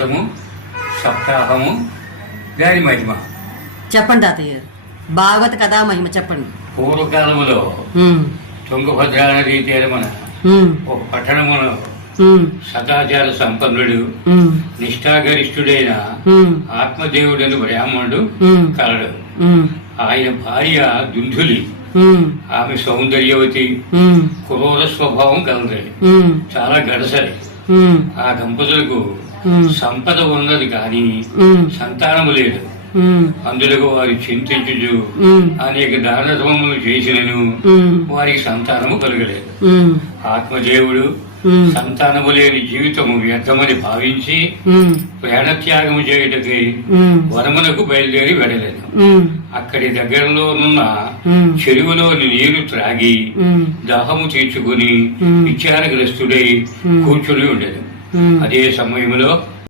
భాగవతము సప్తాహము. దాని మహిమ. చెప్పండి తాతయ్య భాగవత కథా మహిమ చెప్పండి. పూర్వకాలములో తుంగభద్రా నదీ తీరమున ఒక పట్టణమును ఉమ్, సదాచార సంపన్నుడు నిష్ఠాగరిష్ఠుడైన ఆత్మదేవుడని బ్రాహ్మణుడు కలడు. ఆయన భార్య దుంధులి ఆమె సౌందర్యవతి. క్రూర స్వభావం కలది చాలా గడసరి. ఆ దంపతులకు సంపద ఉన్నది కానీ సంతానము లేదు. ఉమ్, అందులకు వారు చింతించుచు ఉమ్, అనేక దాన ధర్మములు చేసినను వారికి సంతానము కలగలేదు. ఆత్మదేవుడు సంతానము లేని జీవితము వ్యర్థమని భావించి ప్రాణత్యాగము చేయుటకై ఉమ్, వనమునకు బయలుదేరి వెళ్ళలేదు. అక్కడి దగ్గరలోనున్న ఉమ్, చెరువులోని నీరు త్రాగి దాహము తీర్చుకుని. విచారగ్రస్తుడై. కూర్చుని ఉండేది అదే సమయంలో